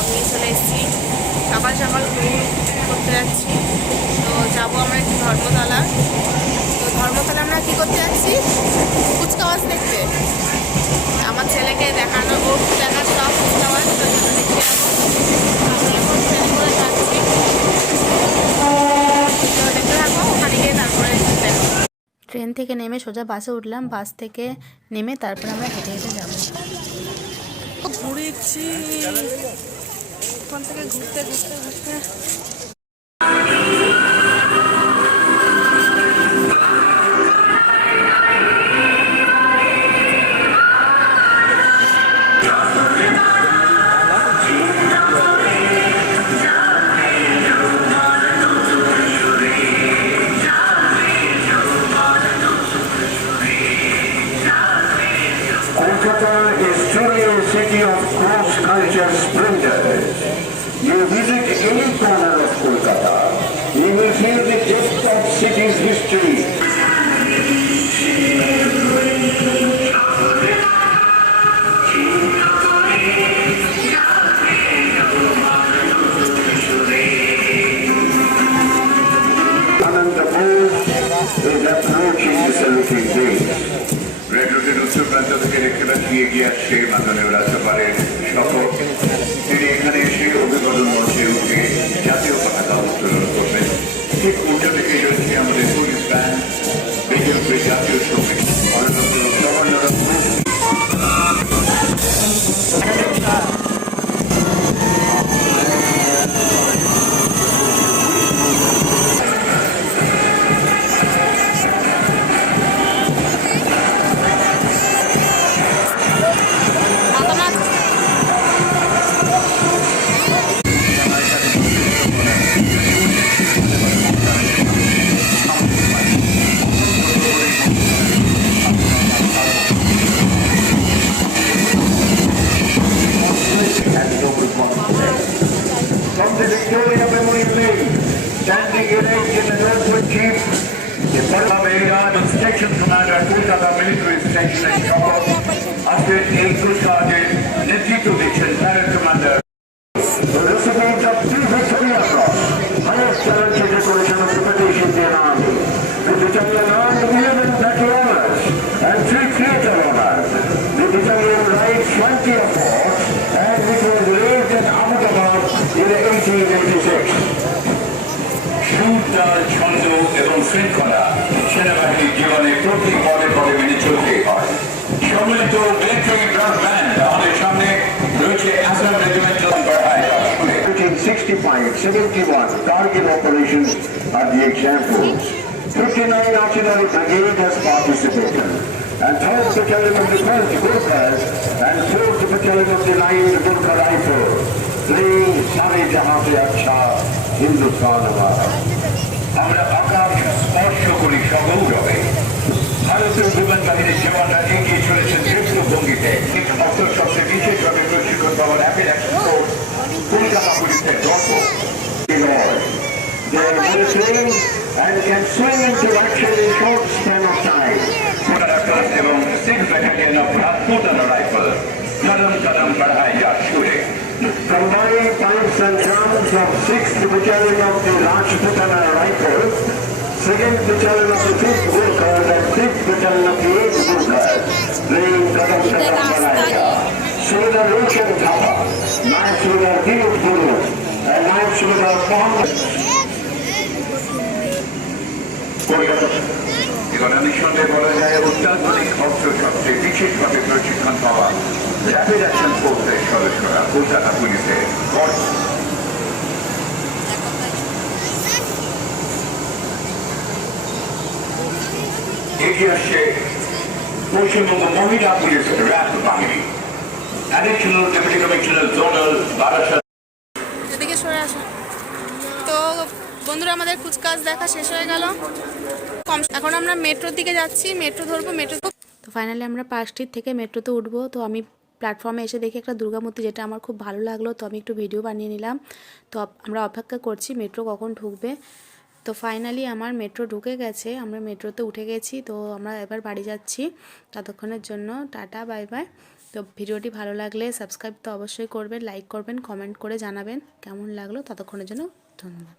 Blog নিয়ে চলে এসেছি। সকাল সকাল করতে যাচ্ছি। তো যাবো আমরা একটু ধর্মতলা। তো ধর্মতলা আমরা কী করতে যাচ্ছি? কুচকাওয়াজ দেখতে। আমার ছেলেকে দেখানো, ওর দেখার সব কুচকাওয়াজ, তো জন্য দেখতে যাবো। আমরা এখন ট্রেনে করে যাচ্ছি। তো দেখতে থাকবো, ওখানে গিয়ে তারপরে দেখো। ট্রেন থেকে নেমে সোজা বাসে উঠলাম। বাস থেকে নেমে তারপর আমরা হেঁটে হেঁটে যাবো। ঘুরেছি ওখান থেকে ঘুরতে ঘুরতে ঘুরতে Kolkata is truly a city of cross-culture splendor. You visit any corner of Kolkata, you will feel the depth of city's history. Anandapur is approaching the celebrating days. রেডিওটির উত্তর প্রান্ত থেকে দেখতে পাচ্ছি এগিয়ে আসছে মাননীয় রাজ্যপালের শপথ। তিনি এখানে এসে অভিবাদন মঞ্চে উঠে জাতীয় পতাকা উত্তোলন করবেন। ঠিক উল্টো দিকে রয়েছে আমাদের পুলিশ ব্যান্ড, বিজেপি জাতীয় সঙ্গীত governor. From the Victoria Memorial Lane, standing erect in the Northwood Chief, the Parlam area and Station Commander Kolkata Military Station and Shopper, after a good sergeant, Netito Diction, Parent Commander. The recipient of two Victoria Cross, highest challenge decoration of the British Indian Army, the battalion armed with 11 battle honors and 3 theatre honors. The battalion rides 20 of horse and it was raised in Ahmedabad in 1886. সুরটাল ছন্দ এবং শৃঙ্খলা সেনাবাহিনীর জীবনে প্রতি পদে পদে মেনে চলতে হয়। সম্মিলিত মিলিটারি ব্রাস ব্যান্ড আমাদের সামনে রয়েছে আসাম রেজিমেন্টাল বাড়ায়। 1965-71 Kargil operations are the examples. 59 Artillery Brigade has participated, and 3rd Battalion of the 1st Gurkhas and 4th Battalion of the 9th Gurkha Rifle, playing Sare Jahan Se Acha Hindustan Hamara. আমরা আকাশ স্পর্শ করি সগৌরবে। ভারতীয় বিমান বাহিনীর জওয়ানরা এগিয়ে চলেছেন ক্ষিপ্র ভঙ্গিতে। অস্ত্র সবচেয়ে বিশেষভাবে প্রশিক্ষণ পাওয়া র্যাপিড অ্যাকশন ফোর্স কলকাতা পুলিশের গর্ব। They are well trained and can swing into action in short span of time. এবং 6th Battalion of Rajputana Rifle कदम कदम बढ़ाए जा छुड़े। Combined pipes and drums of 6th Battalion of the Rajputana Rifles, 2nd Battalion of the 5th Gurkhas and 5th Battalion of the 8th Gurkhas, playing Kadam Kadam Balaya. Soldier Roshan Thapa, knights with our Dilip Guru, and knights with our Mohammed. এবার নিঃসন্দেহে বলা যায় অত্যাধুনিক অস্ত্র সবচেয়ে বিশেষভাবে প্রশিক্ষণ পাওয়া র্যাপিড অ্যাকশন ফোর্সের সদস্যরা কলকাতা পুলিশের গর্ব। এগিয়ে আসছে পশ্চিমবঙ্গ মহিলা পুলিশের র্যাব বাহিনী, additional deputy commissioner zonal Barasat. এদিকে সরে আসো। তো বন্ধুরা, আমাদের কুচকাওয়াজ দেখা শেষ হয়ে গেল। এখন আমরা মেট্রোর দিকে যাচ্ছি, মেট্রো ধরবো। তো ফাইনালি আমরা পার্ক স্ট্রিট থেকে মেট্রোতে উঠবো। তো আমি প্ল্যাটফর্মে এসে দেখি একটা দুর্গা মূর্তি, যেটা আমার খুব ভালো লাগলো। তো আমি একটু ভিডিও বানিয়ে নিলাম। তো আমরা অপেক্ষা করছি মেট্রো কখন ঢুকবে। তো ফাইনালি আমার মেট্রো ঢুকে গেছে, আমরা মেট্রোতে উঠে গেছি। তো আমরা এবার বাড়ি যাচ্ছি। ততক্ষণের জন্য টাটা, বাই বাই। তো ভিডিওটি ভালো লাগলে সাবস্ক্রাইব তো অবশ্যই করবেন, লাইক করবেন, কমেন্ট করে জানাবেন কেমন লাগলো। ততক্ষণের জন্য ধন্যবাদ।